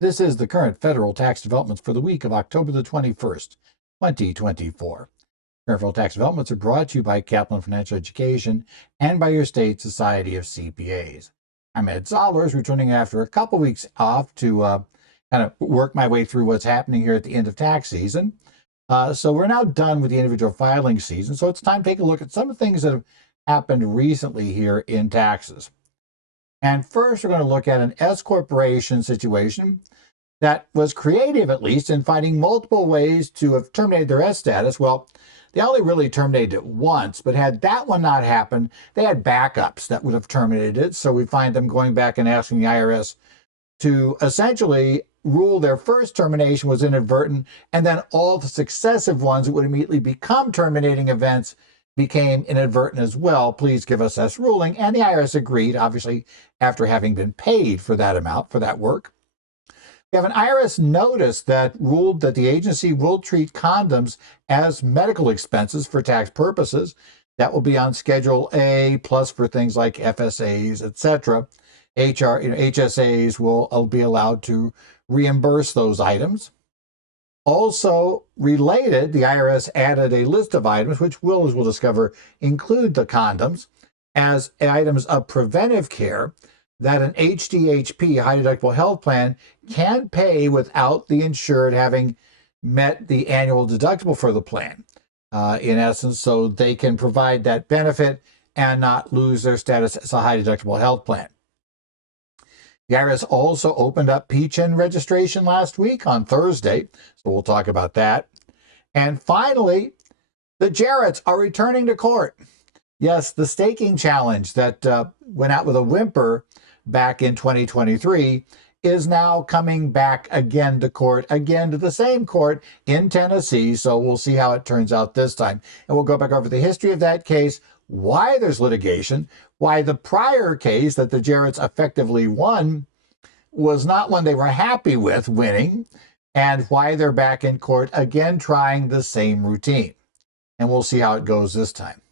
This is the current federal tax developments for the week of October the 21st, 2024. Current federal tax developments are brought to you by Kaplan Financial Education and by your state Society of CPAs. I'm Ed Zollers, returning after a couple weeks off to kind of work my way through what's happening here at the end of tax season. So we're now done with the individual filing season, so it's time to take a look at some of the things that have happened recently here in taxes. And first, we're going to look at an S corporation situation that was creative, at least, in finding multiple ways to have terminated their S status. Well, they only really terminated it once, but had that one not happened, they had backups that would have terminated it. So we find them going back and asking the IRS to essentially rule their first termination was inadvertent, and then all the successive ones that would immediately become terminating events became inadvertent as well. Please give us this ruling. And the IRS agreed, obviously, after having been paid for that amount, for that work. We have an IRS notice that ruled that the agency will treat condoms as medical expenses for tax purposes. That will be on Schedule A, plus for things like FSAs, etc. HSAs will be allowed to reimburse those items. Also related, the IRS added a list of items, which will, as we'll discover, include the condoms as items of preventive care that an HDHP, high deductible health plan, can pay without the insured having met the annual deductible for the plan, in essence, so they can provide that benefit and not lose their status as a high deductible health plan. The IRS also opened up PTIN registration last week on Thursday, so we'll talk about that. And finally, the Jarretts are returning to court. Yes, the staking challenge that went out with a whimper back in 2023 is now coming back again to court, again to the same court in Tennessee, so we'll see how it turns out this time. And we'll go back over the history of that case, why there's litigation, why the prior case that the Jarretts effectively won was not one they were happy with winning, and why they're back in court again trying the same routine. And we'll see how it goes this time.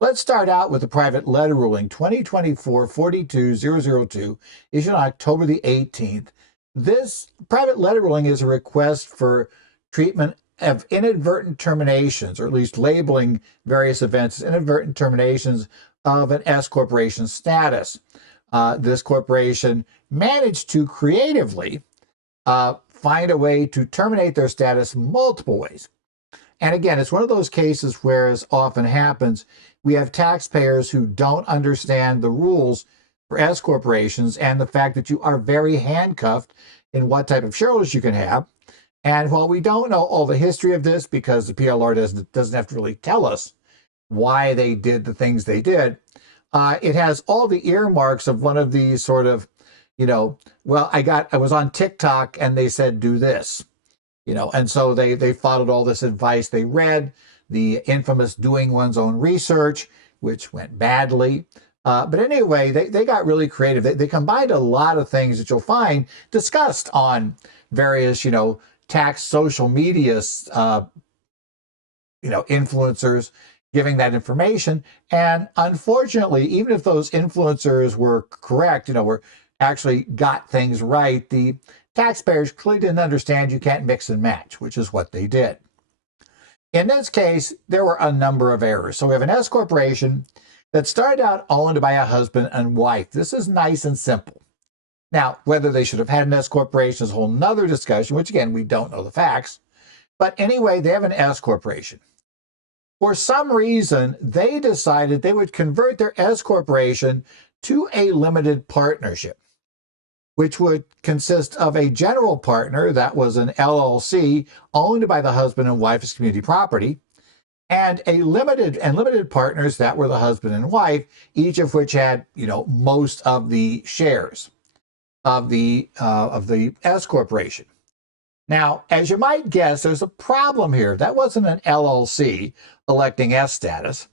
Let's start out with the private letter ruling 2024-42002, issued on October the 18th. This private letter ruling is a request for treatment of inadvertent terminations, or at least labeling various events as inadvertent terminations of an S corporation status. This corporation managed to creatively find a way to terminate their status multiple ways. And again, it's one of those cases where, as often happens, we have taxpayers who don't understand the rules for S corporations and the fact that you are very handcuffed in what type of shareholders you can have. And while we don't know all the history of this, because the PLR doesn't have to really tell us why they did the things they did, it has all the earmarks of one of these sort of, well, I was on TikTok and they said do this, and so they followed all this advice. They read the infamous doing one's own research, which went badly. But anyway, they got really creative. They combined a lot of things that you'll find discussed on various, tax social media, influencers giving that information. And unfortunately, even if those influencers were correct, were actually got things right, the taxpayers clearly didn't understand you can't mix and match, which is what they did. In this case, there were a number of errors. So we have an S corporation that started out owned by a husband and wife. This is nice and simple. Now, whether they should have had an S corporation is a whole nother discussion, which again, we don't know the facts. But anyway, they have an S corporation. For some reason, they decided they would convert their S corporation to a limited partnership, which would consist of a general partner that was an LLC owned by the husband and wife as community property, and a limited partners that were the husband and wife, each of which had, most of the shares of the S corporation. Now, as you might guess, there's a problem here. That wasn't an LLC electing S status.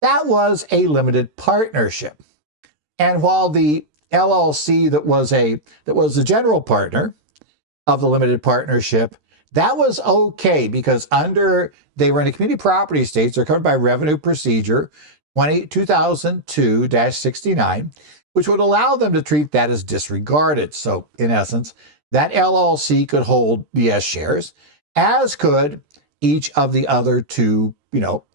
That was a limited partnership. And while the LLC that was the general partner of the limited partnership, that was okay because they were in a community property state, so they're covered by revenue procedure 2002-69, which would allow them to treat that as disregarded. So in essence, that LLC could hold the S shares, as could each of the other two,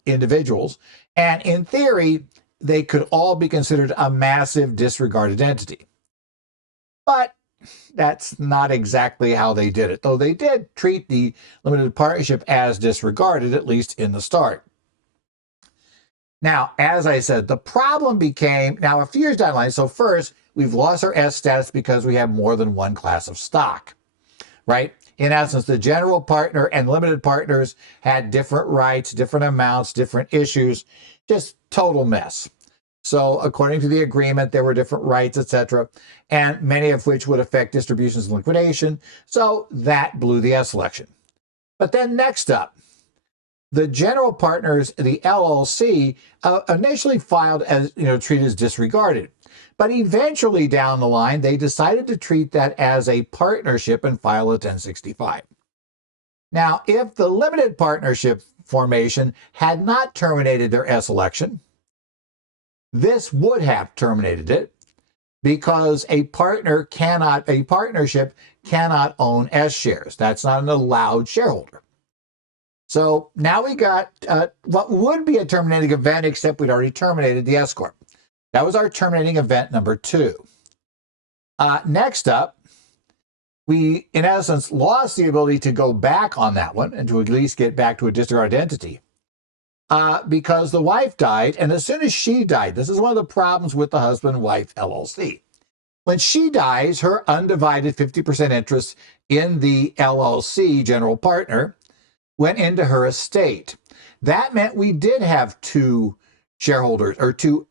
individuals. And in theory, they could all be considered a massive disregarded entity. But that's not exactly how they did it, though they did treat the limited partnership as disregarded, at least in the start. Now, as I said, the problem became, now a few years down the line, so first, we've lost our S status because we have more than one class of stock, right? In essence, the general partner and limited partners had different rights, different amounts, different issues, just total mess. So according to the agreement, there were different rights, etc., and many of which would affect distributions and liquidation. So that blew the S election. But then next up, the general partners, the LLC, initially filed as, treated as disregarded. But eventually down the line, they decided to treat that as a partnership and file a 1065. Now, if the limited partnership formation had not terminated their S election, this would have terminated it, because a partnership cannot own S shares. That's not an allowed shareholder. So now we got what would be a terminating event, except we'd already terminated the S corp. That was our terminating event number 2. Next up, we, in essence, lost the ability to go back on that one and to at least get back to a disregarded entity because the wife died. And as soon as she died, this is one of the problems with the husband-wife LLC. When she dies, her undivided 50% interest in the LLC, general partner, went into her estate. That meant we did have 2 shareholders or 2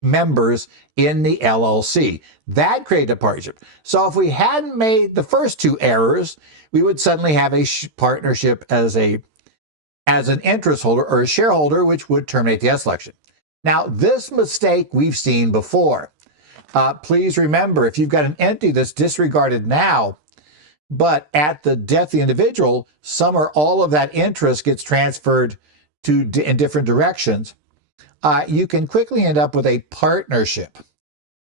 members in the LLC. That created a partnership. So if we hadn't made the first 2 errors, we would suddenly have a partnership as an interest holder or a shareholder, which would terminate the S election. Now, this mistake we've seen before. Please remember, if you've got an entity that's disregarded now, but at the death of the individual, some or all of that interest gets transferred in different directions, you can quickly end up with a partnership.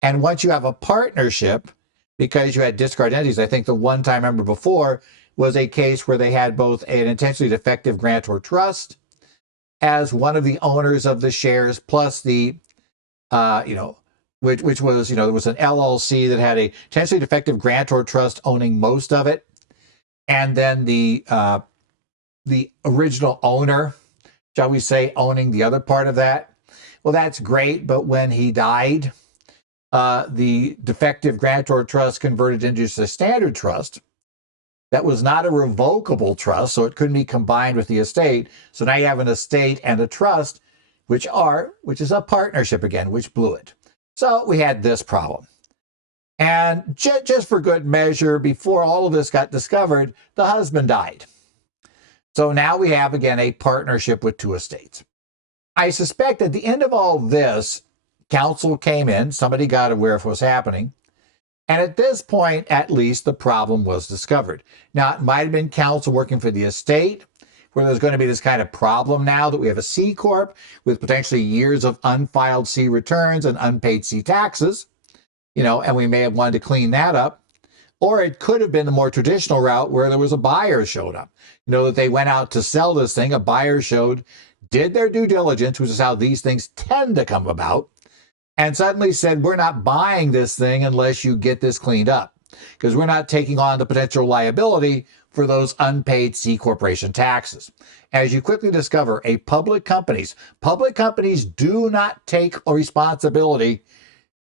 And once you have a partnership, because you had discarded entities, I think the one time I remember before was a case where they had both an intentionally defective grantor trust as one of the owners of the shares, plus the, which was, there was an LLC that had a intentionally defective grantor trust owning most of it, and then the original owner, shall we say, owning the other part of that. Well, that's great, but when he died, the defective grantor trust converted into just a standard trust. That was not a revocable trust, so it couldn't be combined with the estate. So now you have an estate and a trust, which is a partnership again, which blew it. So we had this problem. And just for good measure, before all of this got discovered, the husband died. So now we have, again, a partnership with 2 estates. I suspect at the end of all this, counsel came in, somebody got aware of what was happening, and at this point, at least, the problem was discovered. Now, it might have been counsel working for the estate, where there's going to be this kind of problem now that we have a C corp with potentially years of unfiled C returns and unpaid C taxes, and we may have wanted to clean that up. Or it could have been the more traditional route where there was a buyer showed up. That they went out to sell this thing, a buyer showed, did their due diligence, which is how these things tend to come about, and suddenly said, we're not buying this thing unless you get this cleaned up, because we're not taking on the potential liability for those unpaid C corporation taxes. As you quickly discover, public companies do not take responsibility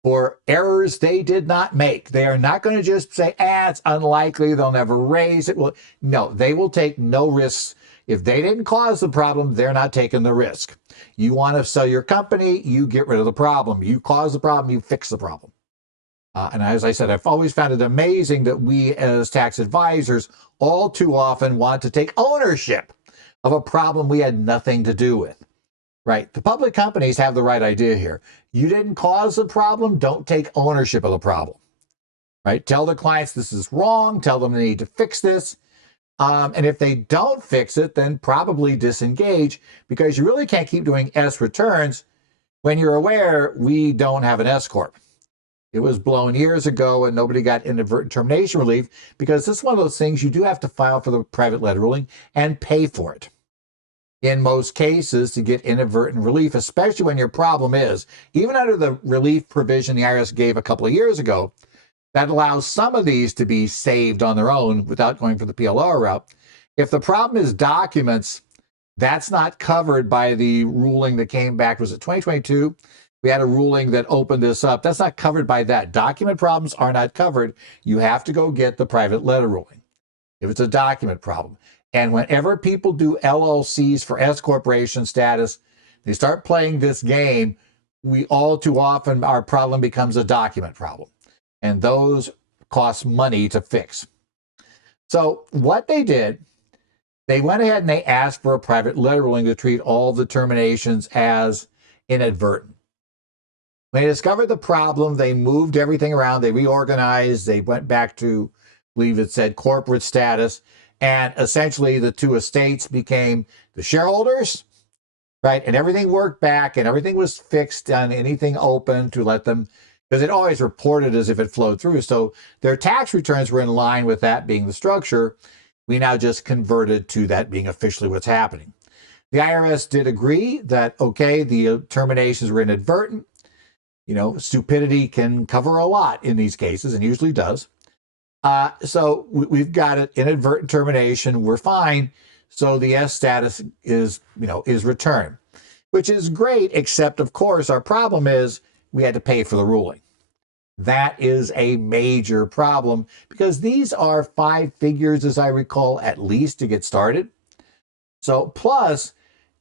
for errors they did not make. They are not going to just say, it's unlikely, they'll never raise it. Well, no, they will take no risks. If they didn't cause the problem, they're not taking the risk. You want to sell your company, you get rid of the problem. You cause the problem, you fix the problem. And as I said, I've always found it amazing that we as tax advisors all too often want to take ownership of a problem we had nothing to do with. Right? The public companies have the right idea here. You didn't cause the problem, don't take ownership of the problem. Right? Tell the clients this is wrong, tell them they need to fix this. And if they don't fix it, then probably disengage, because you really can't keep doing S returns when you're aware we don't have an S corp. It was blown years ago and nobody got inadvertent termination relief because this is one of those things you do have to file for the private letter ruling and pay for it. In most cases, to get inadvertent relief, especially when your problem is, even under the relief provision the IRS gave a couple of years ago, that allows some of these to be saved on their own without going for the PLR route. If the problem is documents, that's not covered by the ruling that came back. Was it 2022? We had a ruling that opened this up. That's not covered by that. Document problems are not covered. You have to go get the private letter ruling if it's a document problem. And whenever people do LLCs for S corporation status, they start playing this game, we all too often, our problem becomes a document problem. And those cost money to fix. So what they did, they went ahead and they asked for a private letter ruling to treat all the terminations as inadvertent. When they discovered the problem, they moved everything around, they reorganized, they went back to, I believe it said corporate status, and essentially the two estates became the shareholders, right? And everything worked back and everything was fixed on anything open to let them, because it always reported as if it flowed through. So their tax returns were in line with that being the structure. We now just converted to that being officially what's happening. The IRS did agree that, okay, the terminations were inadvertent. You know, stupidity can cover a lot in these cases and usually does. So we've got an inadvertent termination. We're fine. So the S status is returned, which is great, except of course our problem is we had to pay for the ruling. That is a major problem because these are 5 figures, as I recall, at least to get started. So plus,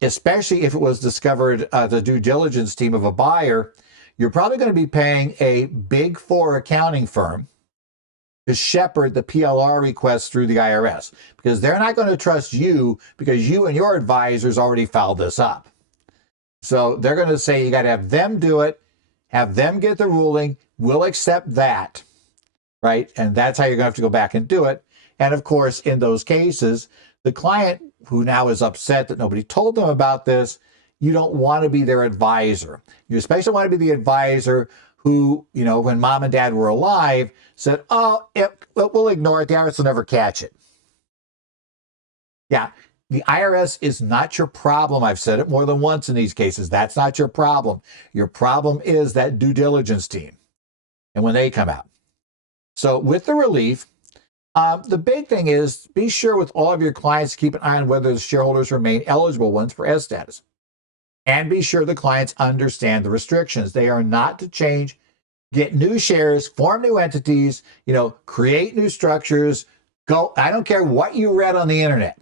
especially if it was discovered the due diligence team of a buyer, you're probably going to be paying a Big 4 accounting firm to shepherd the PLR request through the IRS because they're not going to trust you because you and your advisors already filed this up. So they're going to say you got to have them do it, have them get the ruling, we'll accept that, right? And that's how you're going to have to go back and do it. And of course, in those cases, the client who now is upset that nobody told them about this, you don't want to be their advisor. You especially want to be the advisor who, you know, when mom and dad were alive, said, oh, we'll ignore it. The IRS will never catch it. Yeah, the IRS is not your problem. I've said it more than once in these cases. That's not your problem. Your problem is that due diligence team and when they come out. So with the relief, the big thing is be sure with all of your clients to keep an eye on whether the shareholders remain eligible ones for S status. And be sure the clients understand the restrictions. They are not to change, get new shares, form new entities, create new structures. I don't care what you read on the internet.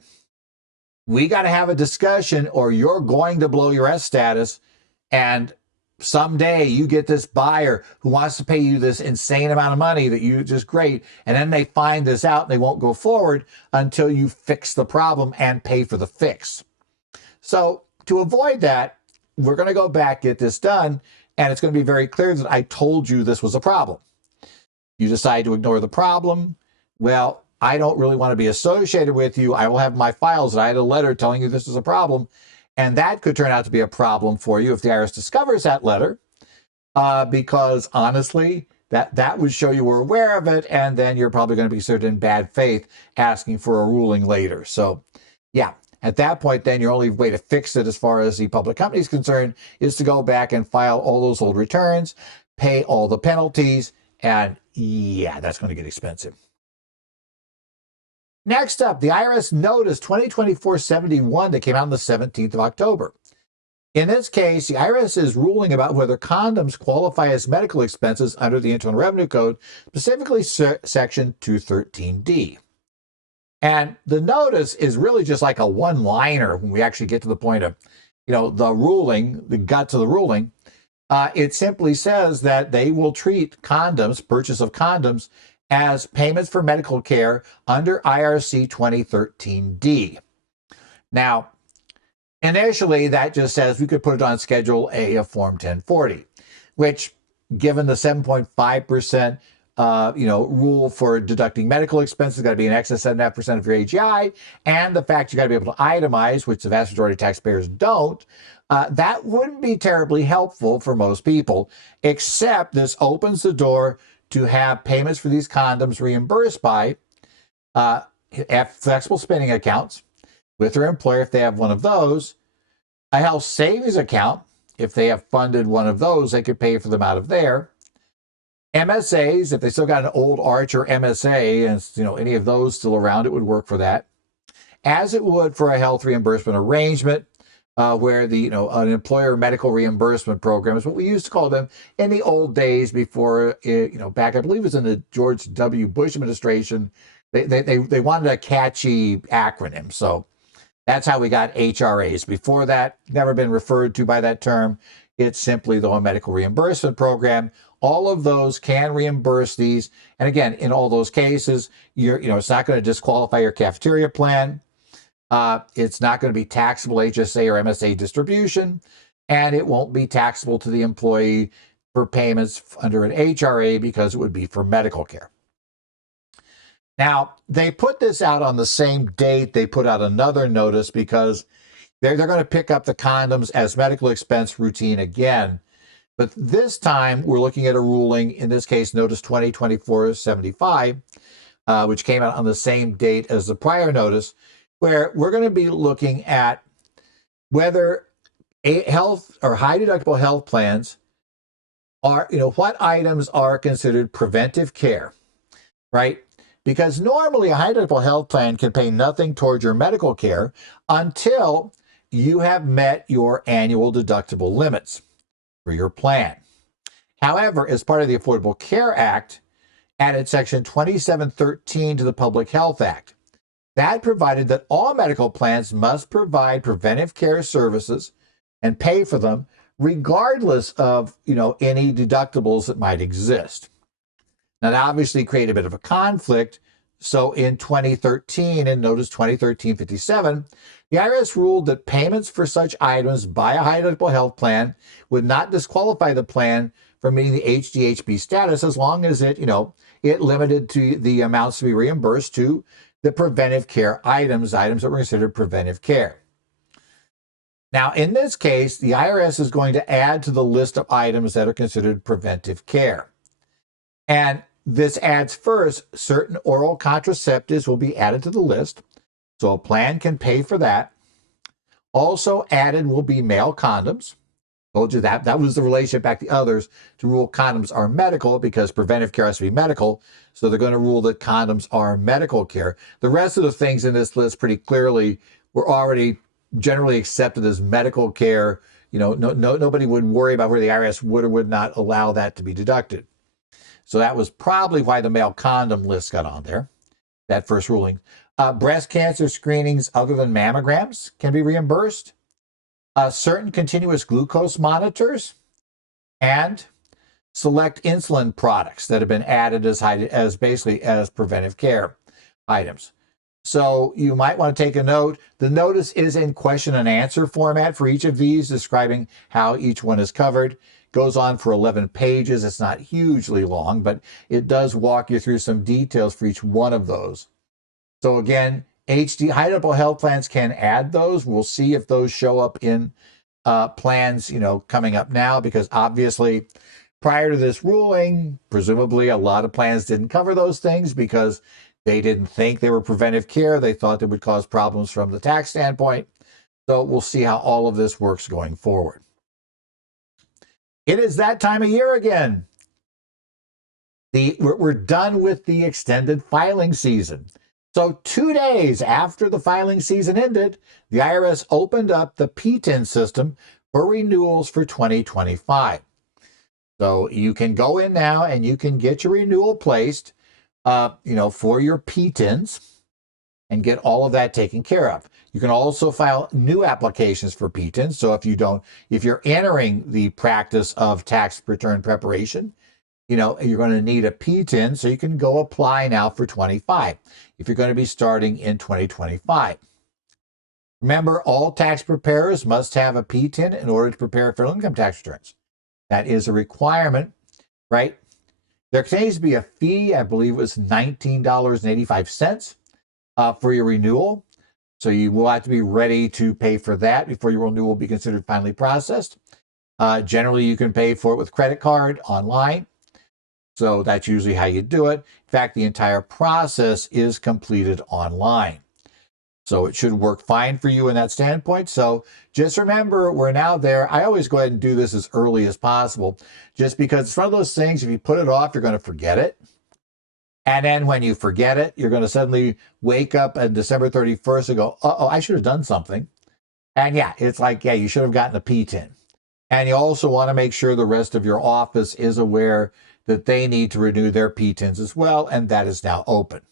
We got to have a discussion or you're going to blow your S status. And someday you get this buyer who wants to pay you this insane amount of money that you just great. And then they find this out and they won't go forward until you fix the problem and pay for the fix. So to avoid that, we're going to go back, get this done, and it's going to be very clear that I told you this was a problem. You decide to ignore the problem. Well, I don't really want to be associated with you. I will have my files that I had a letter telling you this is a problem. And that could turn out to be a problem for you if the IRS discovers that letter, because honestly, that would show you were aware of it, and then you're probably going to be considered in bad faith asking for a ruling later. So, yeah. At that point, then your only way to fix it as far as the public company is concerned is to go back and file all those old returns, pay all the penalties, and yeah, that's going to get expensive. Next up, the IRS Notice 2024-71 that came out on the 17th of October. In this case, the IRS is ruling about whether condoms qualify as medical expenses under the Internal Revenue Code, specifically Section 213D. And the notice is really just like a one-liner when we actually get to the point of, the ruling, the guts of the ruling. It simply says that they will treat condoms, purchase of condoms, as payments for medical care under IRC 2013D. Now, initially, that just says we could put it on Schedule A of Form 1040, which, given the 7.5% rule for deducting medical expenses got to be in excess of 7.5% of your AGI, and the fact you got to be able to itemize, which the vast majority of taxpayers don't, that wouldn't be terribly helpful for most people, except this opens the door to have payments for these condoms reimbursed by flexible spending accounts with their employer if they have one of those, a health savings account, if they have funded one of those, they could pay for them out of there. MSAs, if they still got an old Arch or MSA, and any of those still around, it would work for that. As it would for a health reimbursement arrangement, where an employer medical reimbursement program is what we used to call them in the old days before, back, I believe it was in the George W. Bush administration. They wanted a catchy acronym, so that's how we got HRAs. Before that, never been referred to by that term. It's simply the medical reimbursement program. All of those can reimburse these. And again, in all those cases, it's not going to disqualify your cafeteria plan. It's not going to be taxable HSA or MSA distribution, and it won't be taxable to the employee for payments under an HRA because it would be for medical care. Now, they put this out on the same date they put out another notice because they're going to pick up the condoms as medical expense routine again. But this time, we're looking at a ruling, in this case, Notice 2024-75, which came out on the same date as the prior notice, where we're going to be looking at whether health or high deductible health plans are, what items are considered preventive care, right? Because normally a high deductible health plan can pay nothing towards your medical care until you have met your annual deductible limits for your plan. However, as part of the Affordable Care Act, added Section 2713 to the Public Health Act. That provided that all medical plans must provide preventive care services and pay for them regardless of, any deductibles that might exist. Now, that obviously created a bit of a conflict. So in 2013, in Notice 2013-57, the IRS ruled that payments for such items by a high deductible health plan would not disqualify the plan from meeting the HDHP status as long as it limited to the amounts to be reimbursed to the preventive care items that were considered preventive care. Now, in this case, the IRS is going to add to the list of items that are considered preventive care. And this adds first, certain oral contraceptives will be added to the list, so a plan can pay for that. Also added will be male condoms. Told you that was the relationship back to the others to rule condoms are medical because preventive care has to be medical, so they're going to rule that condoms are medical care. The rest of the things in this list pretty clearly were already generally accepted as medical care. Nobody would worry about where the IRS would or would not allow that to be deducted. So that was probably why the male condom list got on there, that first ruling. Breast cancer screenings other than mammograms can be reimbursed. Certain continuous glucose monitors and select insulin products that have been added as basically as preventive care items. So you might want to take a note. The notice is in question and answer format for each of these, describing how each one is covered. Goes on for 11 pages. It's not hugely long, but it does walk you through some details for each one of those. So again, high deductible health plans can add those. We'll see if those show up in plans, coming up now, because obviously prior to this ruling, presumably a lot of plans didn't cover those things because they didn't think they were preventive care. They thought they would cause problems from the tax standpoint. So we'll see how all of this works going forward. It is that time of year again. We're done with the extended filing season. So 2 days after the filing season ended, the IRS opened up the PTIN system for renewals for 2025. So you can go in now and you can get your renewal placed, for your PTINs and get all of that taken care of. You can also file new applications for PTINs. So if you're entering the practice of tax return preparation, you're going to need a PTIN, so you can go apply now for 25 if you're going to be starting in 2025. Remember, all tax preparers must have a PTIN in order to prepare federal income tax returns. That is a requirement, right? There continues to be a fee. I believe it was $19.85 for your renewal. So you will have to be ready to pay for that before your renewal will be considered finally processed. Generally, you can pay for it with credit card online. So that's usually how you do it. In fact, the entire process is completed online. So it should work fine for you in that standpoint. So just remember, we're now there. I always go ahead and do this as early as possible, just because it's one of those things, if you put it off, you're going to forget it. And then when you forget it, you're going to suddenly wake up on December 31st and go, uh-oh, I should have done something. And yeah, it's like, yeah, you should have gotten a PTIN. And you also want to make sure the rest of your office is aware that they need to renew their PTINs as well, and that is now open.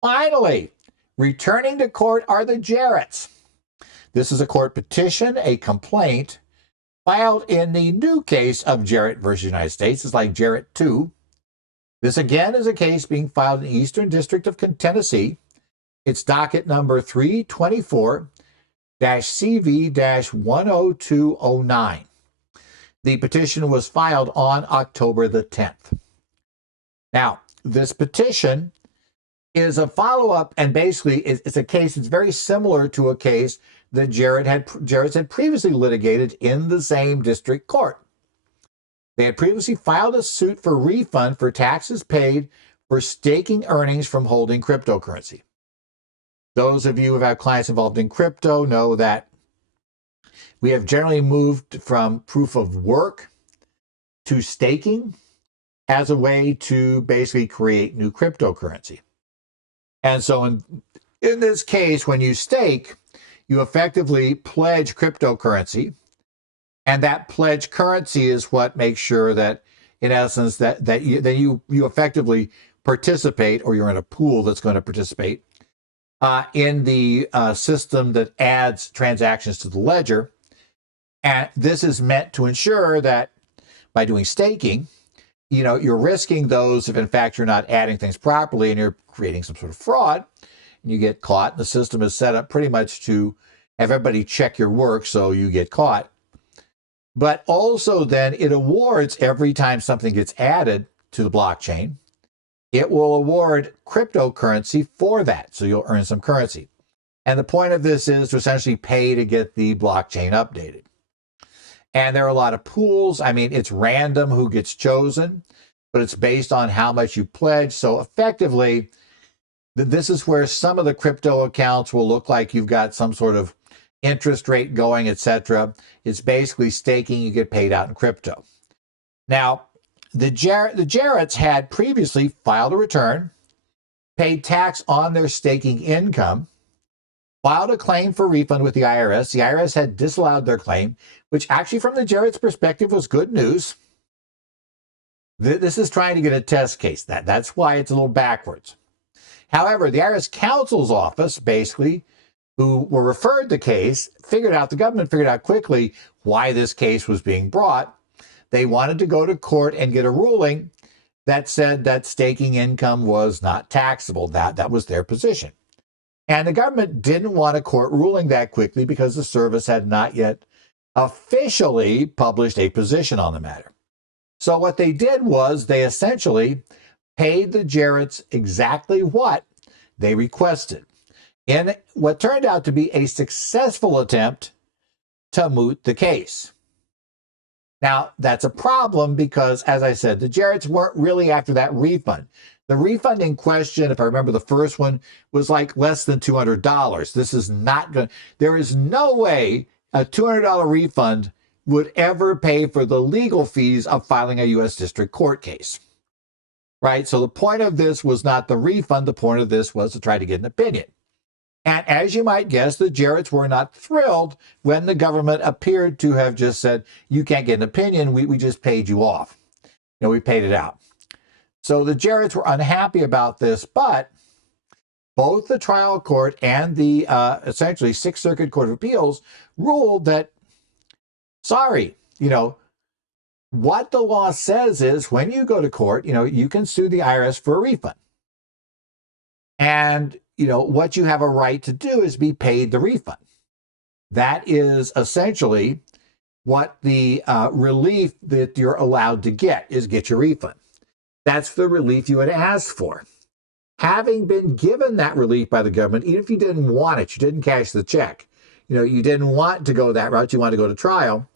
Finally, returning to court are the Jarretts. This is a court petition, a complaint, filed in the new case of Jarrett versus United States. It's like Jarrett 2. This again is a case being filed in the Eastern District of Tennessee. It's docket number 324-CV-10209. The petition was filed on October the 10th. Now, this petition is a follow-up, and basically it's a case that's very similar to a case that Jarretts had previously litigated in the same district court. They had previously filed a suit for refund for taxes paid for staking earnings from holding cryptocurrency. Those of you who have clients involved in crypto know that we have generally moved from proof of work to staking as a way to basically create new cryptocurrency. And so in this case, when you stake, you effectively pledge cryptocurrency, and that pledged currency is what makes sure that, in essence, that you effectively participate, or you're in a pool that's going to participate in the system that adds transactions to the ledger. And this is meant to ensure that by doing staking, you're risking those if in fact you're not adding things properly and you're creating some sort of fraud and you get caught. And the system is set up pretty much to have everybody check your work so you get caught. But also then it awards every time something gets added to the blockchain. It will award cryptocurrency for that. So you'll earn some currency. And the point of this is to essentially pay to get the blockchain updated. And there are a lot of pools. I mean, it's random who gets chosen, but it's based on how much you pledge. So effectively, this is where some of the crypto accounts will look like you've got some sort of interest rate going, etc. It's basically staking, you get paid out in crypto. Now, the Jarretts had previously filed a return, paid tax on their staking income, filed a claim for refund with the IRS. The IRS had disallowed their claim, which actually from the Jarretts' perspective was good news. This is trying to get a test case. That's why it's a little backwards. However, the IRS counsel's office, basically, who were referred the case, the government figured out quickly why this case was being brought. They wanted to go to court and get a ruling that said that staking income was not taxable. That was their position. And the government didn't want a court ruling that quickly because the service had not yet officially published a position on the matter. So what they did was they essentially paid the Jarretts exactly what they requested in what turned out to be a successful attempt to moot the case. Now, that's a problem because, as I said, the Jarretts weren't really after that refund. The refund in question, if I remember the first one, was like less than $200. This is not going. There is no way a $200 refund would ever pay for the legal fees of filing a U.S. District Court case. Right? So the point of this was not the refund. The point of this was to try to get an opinion. And as you might guess, the Jarretts were not thrilled when the government appeared to have just said, you can't get an opinion, we just paid you off. We paid it out. So the Jarretts were unhappy about this, but both the trial court and the essentially Sixth Circuit Court of Appeals ruled that, sorry, what the law says is when you go to court, you can sue the IRS for a refund. And what you have a right to do is be paid the refund. That is essentially what the relief that you're allowed to get is get your refund. That's the relief you had asked for. Having been given that relief by the government, even if you didn't want it, you didn't cash the check, you didn't want to go that route, you want to go to trial.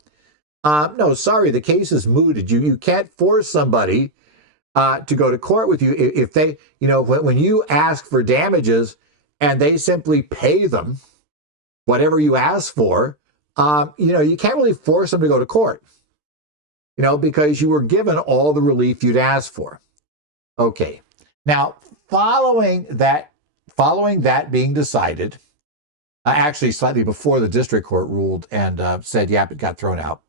No, sorry, the case is mooted. You can't force somebody to go to court with you if they, when you ask for damages and they simply pay them whatever you ask for, you can't really force them to go to court, because you were given all the relief you'd asked for. Okay. Now, following that being decided, actually slightly before the district court ruled and said, yep, it got thrown out,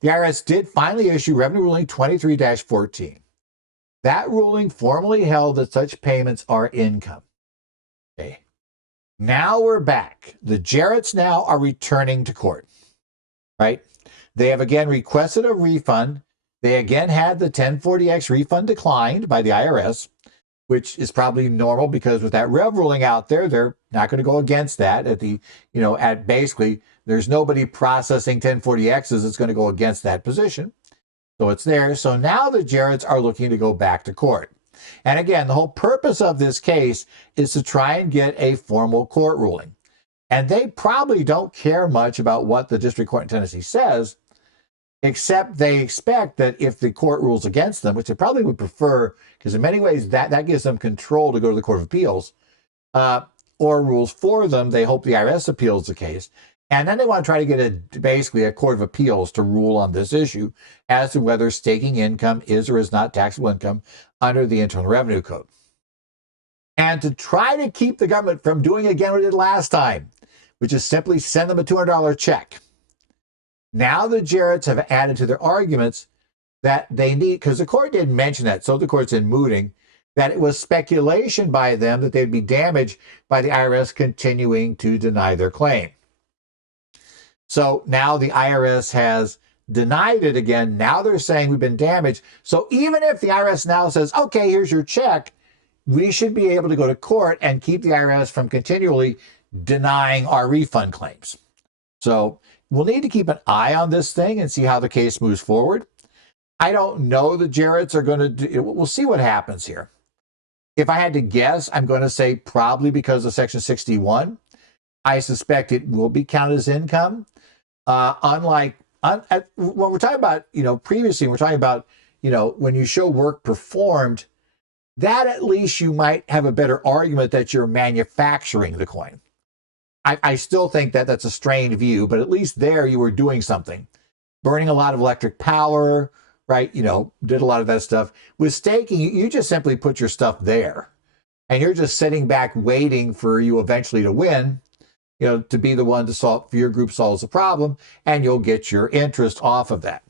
the IRS did finally issue Revenue Ruling 23-14. That ruling formally held that such payments are income. Okay. Now we're back. The Jarretts now are returning to court, right? They have again requested a refund. They again had the 1040X refund declined by the IRS, which is probably normal because with that Rev ruling out there, they're not going to go against that at basically there's nobody processing 1040Xs that's going to go against that position. So it's there. So now the Jarretts are looking to go back to court. And again, the whole purpose of this case is to try and get a formal court ruling. And they probably don't care much about what the district court in Tennessee says, except they expect that if the court rules against them, which they probably would prefer, because in many ways that gives them control to go to the Court of Appeals, or rules for them, they hope the IRS appeals the case. And then they want to try to get basically a Court of Appeals to rule on this issue as to whether staking income is or is not taxable income under the Internal Revenue Code. And to try to keep the government from doing again what it did last time, which is simply send them a $200 check. Now the Jarretts have added to their arguments that they need, because the court didn't mention that, so the court's in mooting, that it was speculation by them that they'd be damaged by the IRS continuing to deny their claim. So now the IRS has denied it again. Now they're saying we've been damaged. So even if the IRS now says, okay, here's your check, we should be able to go to court and keep the IRS from continually denying our refund claims. So we'll need to keep an eye on this thing and see how the case moves forward. I don't know the Jarretts are going to do, we'll see what happens here. If I had to guess, I'm going to say probably because of Section 61. I suspect it will be counted as income. Unlike when we're talking about, previously we're talking about, when you show work performed, that at least you might have a better argument that you're manufacturing the coin. I still think that that's a strained view, but at least there you were doing something. Burning a lot of electric power, right? Did a lot of that stuff. With staking, you just simply put your stuff there. And you're just sitting back waiting for you eventually to win, to be the one to solve, your group solves the problem, and you'll get your interest off of that.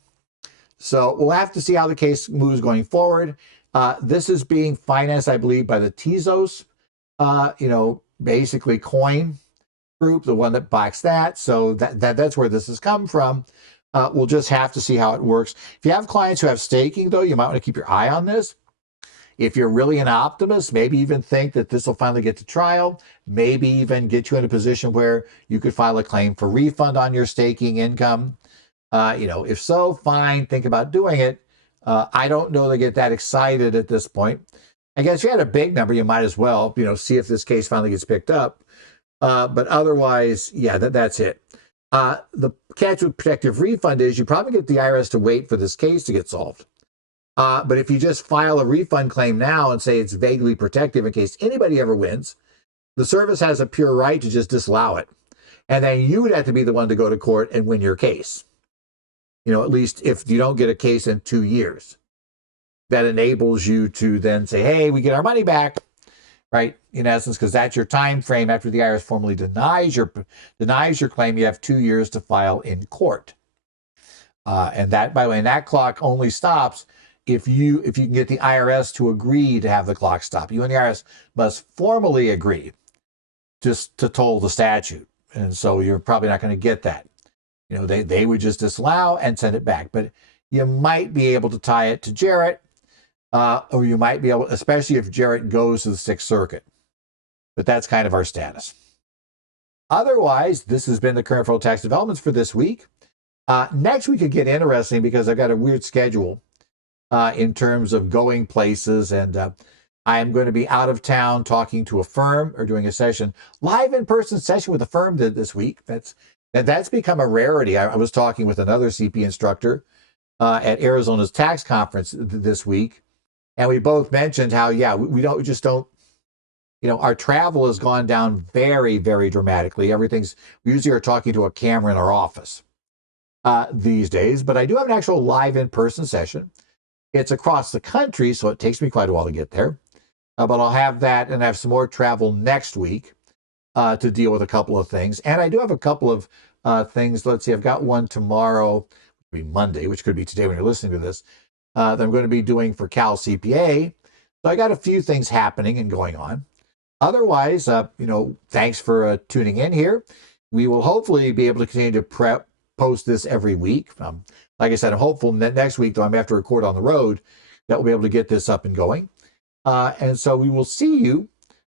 So we'll have to see how the case moves going forward. This is being financed, I believe, by the Tezos, basically coin group, the one that backs that. So that's where this has come from. We'll just have to see how it works. If you have clients who have staking, though, you might want to keep your eye on this. If you're really an optimist, maybe even think that this will finally get to trial, maybe even get you in a position where you could file a claim for refund on your staking income. If so, fine, think about doing it. I don't know they get that excited at this point. I guess if you had a big number, you might as well, see if this case finally gets picked up. But otherwise, yeah, that's it. The catch with protective refund is you probably get the IRS to wait for this case to get solved. But if you just file a refund claim now and say it's vaguely protective in case anybody ever wins, the service has a pure right to just disallow it. And then you would have to be the one to go to court and win your case. At least if you don't get a case in 2 years. That enables you to then say, hey, we get our money back, right? In essence, because that's your time frame after the IRS formally denies your claim, you have 2 years to file in court. And that, by the way, and that clock only stops if you can get the IRS to agree to have the clock stop. You and the IRS must formally agree just to toll the statute. And so you're probably not going to get that. They would just disallow and send it back. But you might be able to tie it to Jarrett, or you might be able, especially if Jarrett goes to the Sixth Circuit. But that's kind of our status. Otherwise, this has been the current federal tax developments for this week. Next week could get interesting because I've got a weird schedule. in terms of going places. And I am going to be out of town talking to a firm or doing a session, live in-person session with a firm this week. That's become a rarity. I was talking with another CP instructor at Arizona's tax conference this week, and we both mentioned how, yeah, we just don't, our travel has gone down very, very dramatically. We usually are talking to a camera in our office these days, but I do have an actual live in-person session. It's across the country, so it takes me quite a while to get there. But I'll have that, and I have some more travel next week to deal with a couple of things. And I do have a couple of things. Let's see, I've got one tomorrow, it'll be Monday, which could be today when you're listening to this, that I'm going to be doing for Cal CPA. So I got a few things happening and going on. Otherwise, thanks for tuning in here. We will hopefully be able to continue to post this every week. Like I said, I'm hopeful next week, though I'm have to record on the road, that we'll be able to get this up and going. And so we will see you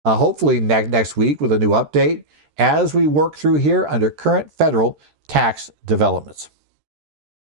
hopefully next week with a new update as we work through here under current federal tax developments.